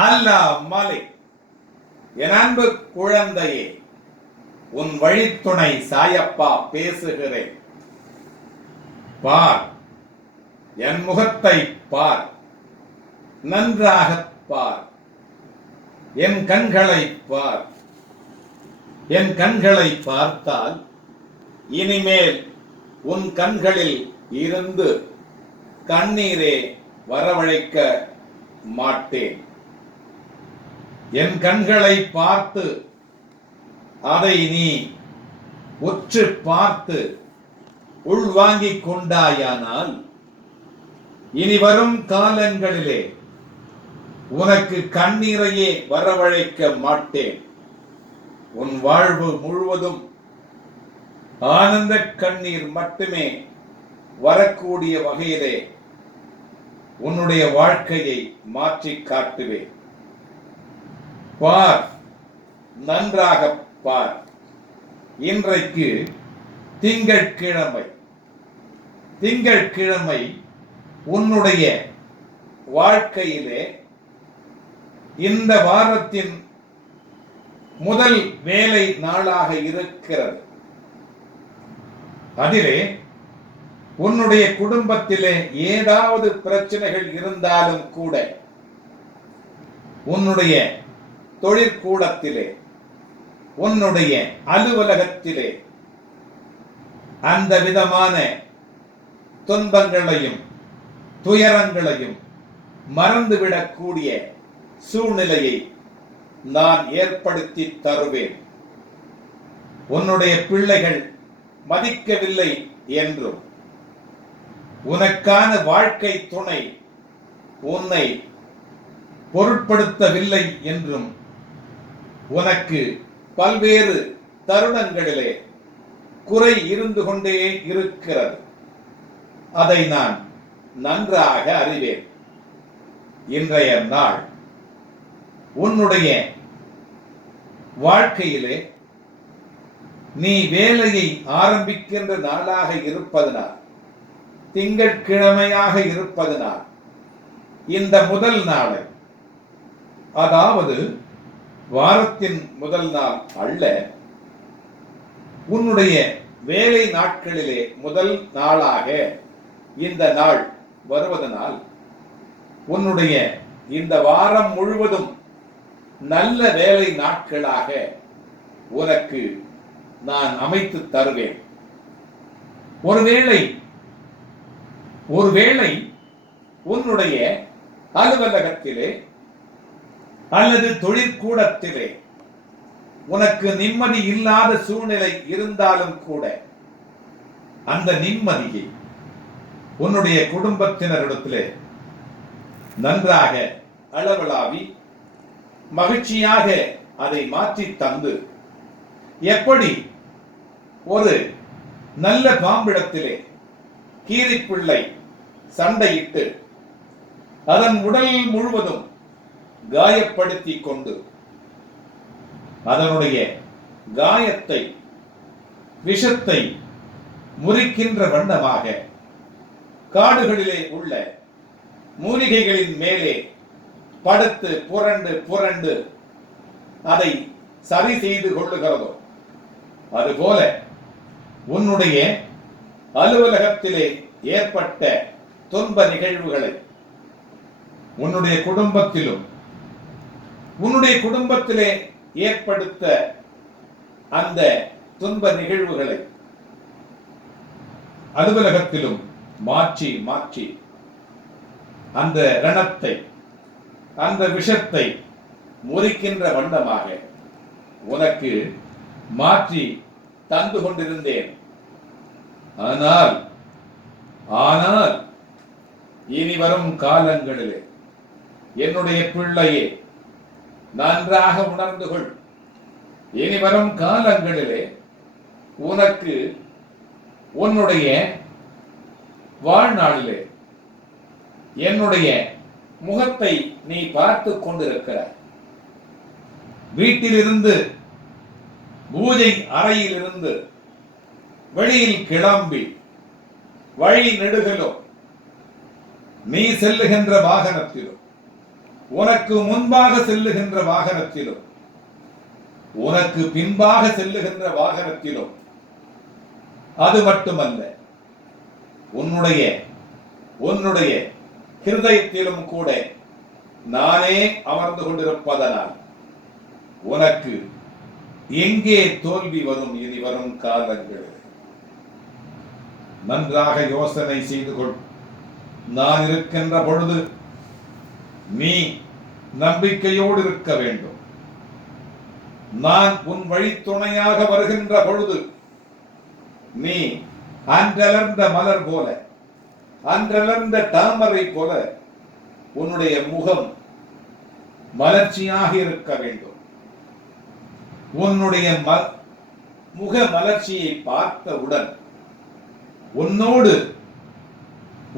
அல்லாஹ் மாலிக். என் அன்பு குழந்தையே, உன் வழித்துணை சாயப்பா பேசுகிறேன். பார், என் முகத்தை பார், நன்றாக பார். என் கண்களை பார். என் கண்களை பார்த்தால் இனிமேல் உன் கண்களில் இருந்து கண்ணீரே வரவழைக்க மாட்டேன். என் கண்களை பார்த்து அதை நீ உற்று பார்த்து உள்வாங்கிக் கொண்டாயானால் இனி வரும் காலங்களிலே உனக்கு கண்ணீரையே வரவழைக்க மாட்டேன். உன் வாழ்வு முழுவதும் ஆனந்த கண்ணீர் மட்டுமே வரக்கூடிய வகையிலே உன்னுடைய வாழ்க்கையை மாற்றி காட்டுவேன். பார், நன்றாக பார். இன்றைக்கு திங்கட்கிழமை. திங்கட்கிழமை உன்னுடைய வாழ்க்கையிலே இந்த வாரத்தின் முதல் வேலை நாளாக இருக்கிறது. அதிலே உன்னுடைய குடும்பத்திலே ஏதாவது பிரச்சனைகள் இருந்தாலும் கூட, உன்னுடைய தொழிற்கூடத்திலே, உன்னுடைய அலுவலகத்திலே அந்த விதமான துன்பங்களையும் துயரங்களையும் மறந்துவிடக்கூடிய சூழ்நிலையை நான் ஏற்படுத்தி தருவேன். உன்னுடைய பிள்ளைகள் மதிக்கவில்லை என்றும், உனக்கான வாழ்க்கை துணை உன்னை பொருட்படுத்தவில்லை என்றும், உனக்கு பல்வேறு தருணங்களிலே குறை இருந்து கொண்டே இருக்கிறது. அதை நான் நன்றாக அறிவேன். இன்றைய நாள் உன்னுடைய வாழ்க்கையிலே நீ வேலையை ஆரம்பிக்கின்ற நாளாக இருப்பதனால், திங்கட்கிழமையாக இருப்பதனால், இந்த முதல் நாளை, அதாவது வாரத்தின் முதல் நாள் அல்ல, உன்னுடைய வேலை நாட்களிலே முதல் நாளாக இந்த நாள் வருவதனால் உன்னுடைய இந்த வாரம் முழுவதும் நல்ல வேலை நாட்களாக உனக்கு நான் அமைத்து தருவேன். ஒருவேளை உன்னுடைய அலுவலகத்திலே அல்லது தொழிற்கூடத்திலே உனக்கு நிம்மதி இல்லாத சூழ்நிலை இருந்தாலும் கூட, அந்த நிம்மதியை உன்னுடைய குடும்பத்தினரிடத்திலே நன்றாக அளவலாவி மகிழ்ச்சியாக அதை மாற்றி தந்து, எப்படி ஒரு நல்ல பாம்பிடத்திலே கீரிப்பிள்ளை சண்டையிட்டு அதன் உடல் முழுவதும் காயப்படுத்தி கொண்டு அதனுடைய காயத்தை, விஷத்தை முறிக்கின்ற வண்ணமாக காடுகளிலே உள்ள மூலிகைகளின் மேலே படுத்து புரண்டு புரண்டு அதை சரி செய்து கொள்ளுகிறதோ, அதுபோல உன்னுடைய அலுவலகத்திலே ஏற்பட்ட துன்ப நிகழ்வுகளை உன்னுடைய குடும்பத்திலே ஏற்படுத்த அந்த துன்ப நிகழ்வுகளை அலுவலகத்திலும் மாற்றி மாற்றி அந்த ரணத்தை, அந்த விஷத்தை முறிக்கின்ற வண்ணமாக உனக்கு மாற்றி தந்து கொண்டிருந்தேன். ஆனால் இனி வரும் காலங்களிலே என்னுடைய பிள்ளையே, நன்றாக உணர்ந்து கொள். இனி வரும் காலங்களிலே உனக்கு உன்னுடைய வாழ்நாளிலே என்னுடைய முகத்தை நீ பார்த்து கொண்டிருக்கிறாய். வீட்டிலிருந்து, பூஜை அறையிலிருந்து வெளியில் கிளம்பி வழி நெடுகிலும், நீ செல்லுகின்ற வாகனத்திலும், உனக்கு முன்பாக செல்லுகின்ற வாகனத்திலும் உனக்கு பின்பாக செல்லுகின்ற வாகனத்திலும், அது மட்டுமல்ல, உன்னுடைய உன்னுடைய ஹிருதயத்திலும் கூட நானே அமர்ந்து கொண்டிருப்பதனால் உனக்கு எங்கே தோல்வி வரும் இனி வரும் காலங்கள்? நன்றாக யோசனை செய்து கொள். நான் இருக்கின்ற பொழுது நீ நம்பிக்கையோடு இருக்க வேண்டும். நான் உன் வழித்துணையாக வருகின்ற பொழுது நீ அன்றலர்ந்த மலர் போல, அன்றலர்ந்த தாமரை போல உன்னுடைய முகம் மலர்ச்சியாக இருக்க வேண்டும். உன்னுடைய முக மலர்ச்சியை பார்த்தவுடன் உன்னோடு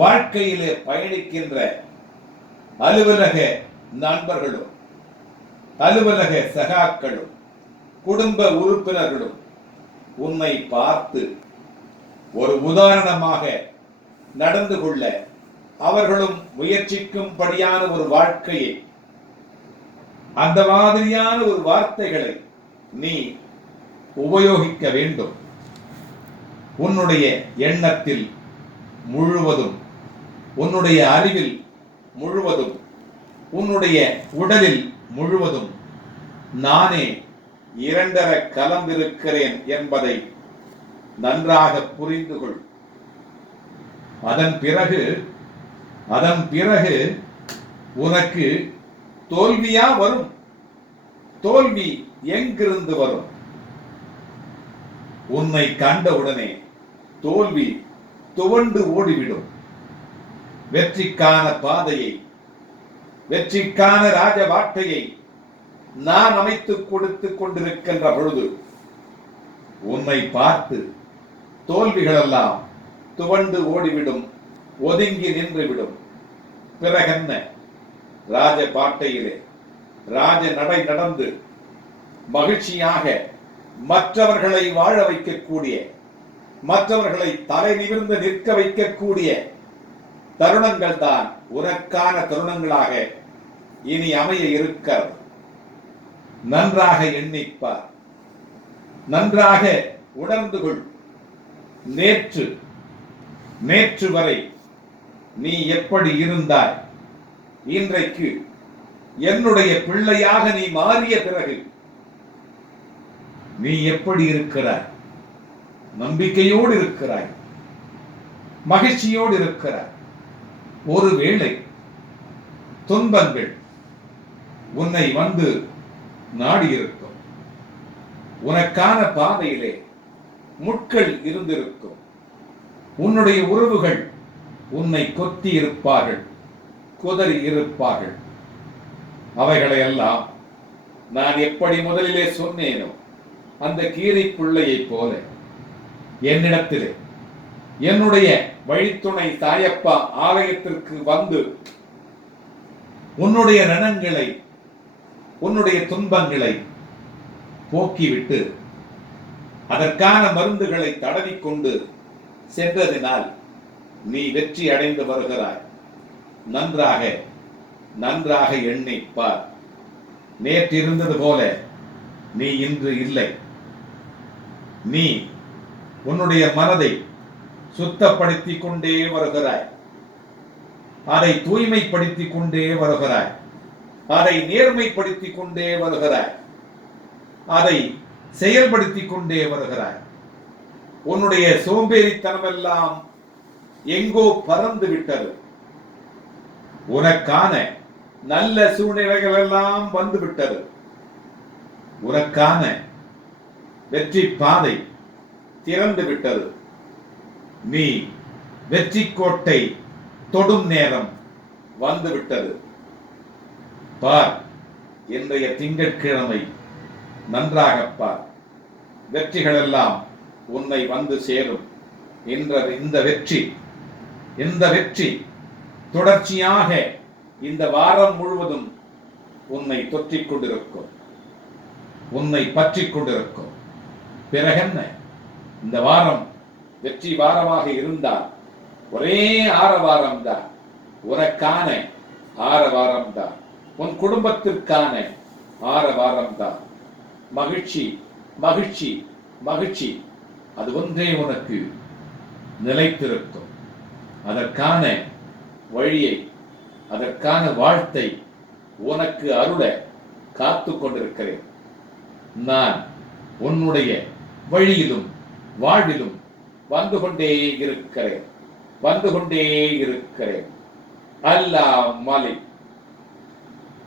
வாழ்க்கையிலே பயணிக்கின்ற அலுவலக நண்பர்களும் அலுவலக சகாக்களும் குடும்ப உறுப்பினர்களும் உன்னை பார்த்து ஒரு உதாரணமாக நடந்து கொள்ள அவர்களும் முயற்சிக்கும்படியான ஒரு வாழ்க்கையை, அந்த மாதிரியான ஒரு வார்த்தைகளை நீ உபயோகிக்க வேண்டும். உன்னுடைய எண்ணத்தில் முழுவதும், உன்னுடைய அறிவில் முழுவதும், உன்னுடைய உடலில் முழுவதும் நானே இரண்டர கலந்திருக்கிறேன் என்பதை நன்றாக புரிந்து கொள். அதன் பிறகு உனக்கு தோல்வியா வரும். தோல்வி எங்கிருந்து வரும்? உன்னை கண்டவுடனே தோல்வி துவண்டு ஓடிவிடும். வெற்றிக்கான பாதையை, வெற்றிக்கான ராஜவாட்டையை நான் அமைத்துக் கொடுத்துக் கொண்டிருக்கின்ற பொழுது உன்னை பார்த்து தோல்விகளெல்லாம் துவண்டு ஓடிவிடும், ஒதுங்கி நின்றுவிடும். பிறகென்ன? ராஜபாட்டையிலே ராஜ நடை நடந்து மகிழ்ச்சியாக மற்றவர்களை வாழ வைக்கக்கூடிய, மற்றவர்களை தலை நிமிர்ந்து நிற்க வைக்கக்கூடிய தருணங்கள் தான் உனக்கான தருணங்களாக இனி அமைய இருக்கிறது. நன்றாக எண்ணிப்பார், நன்றாக உணர்ந்து கொள். நேற்று வரை நீ எப்படி இருந்தாய்? இன்றைக்கு என்னுடைய பிள்ளையாக நீ மாறிய பிறகு நீ எப்படி இருக்கிறாய்? நம்பிக்கையோடு இருக்கிறாய், மகிழ்ச்சியோடு இருக்கிறாய். ஒருவேளை துன்பங்கள் உன்னை வந்து நாடி இருக்கும், உனக்கான பாதையிலே முட்கள் இருந்திருக்கும், உன்னுடைய உறவுகள் உன்னை கொத்தி இருப்பார்கள், குதறி இருப்பார்கள். அவைகளையெல்லாம் நான் எப்படி முதலிலே சொன்னேனோ அந்த கீரை பிள்ளையை போல என்னிடத்திலே என்னுடைய வழித்துணை தாயப்பா ஆலயத்திற்கு வந்து உன்னுடைய ரணங்களை, உன்னுடைய துன்பங்களை போக்கிவிட்டு அதற்கான மருந்துகளை தடவிக்கொண்டு சென்றதினால் நீ வெற்றி அடைந்து வருகிறாய். நன்றாக நன்றாக எண்ணிப்பார். நேற்று இருந்தது போல நீ இன்று இல்லை. நீ உன்னுடைய மனதை சுத்தப்படுத்திக் கொண்டே வருகிறாய், அதை தூய்மைப்படுத்திக் கொண்டே வருகிறாய், அதை நேர்மைப்படுத்திக் கொண்டே வருகிறாய், அதை செயல்படுத்திக் கொண்டே வருகிறாய். உன்னுடைய சோம்பேறித்தனம் எல்லாம் எங்கோ பறந்து விட்டது. உனக்கான நல்ல சூழ்நிலைகள் எல்லாம் வந்து விட்டது. உனக்கான வெற்றி பாதை திறந்து விட்டது. நீ வெற்றி கோட்டை தொடும் நேரம் வந்து விட்டது. பார், இன்றைய திங்கட்கிழமை நன்றாக பார். வெற்றிகள் எல்லாம் உன்னை வந்து சேரும். இந்த வெற்றி தொடர்ச்சியாக இந்த வாரம் முழுவதும் உன்னை தொற்றிக் கொண்டிருக்கும், உன்னை பற்றிக் கொண்டிருக்கும். பிறகென்ன? இந்த வாரம் வெற்றி வாரமாக இருந்தால் ஒரே ஆரவாரம் தான், உனக்கான ஆரவாரம் தான். உன் குடும்பத்திற்கான ஆரவாரம் தான். மகிழ்ச்சி, மகிழ்ச்சி, மகிழ்ச்சி. அது ஒன்றே உனக்கு நிலைத்திருக்கும். அதற்கான வழியை, அதற்கான வாழ்த்தை உனக்கு அருள காத்து கொண்டிருக்கிறேன். நான் உன்னுடைய வழியிலும் வாழ்விலும் வந்து கொண்டே இருக்கிறேன். அல்லாஹ் மலிக்.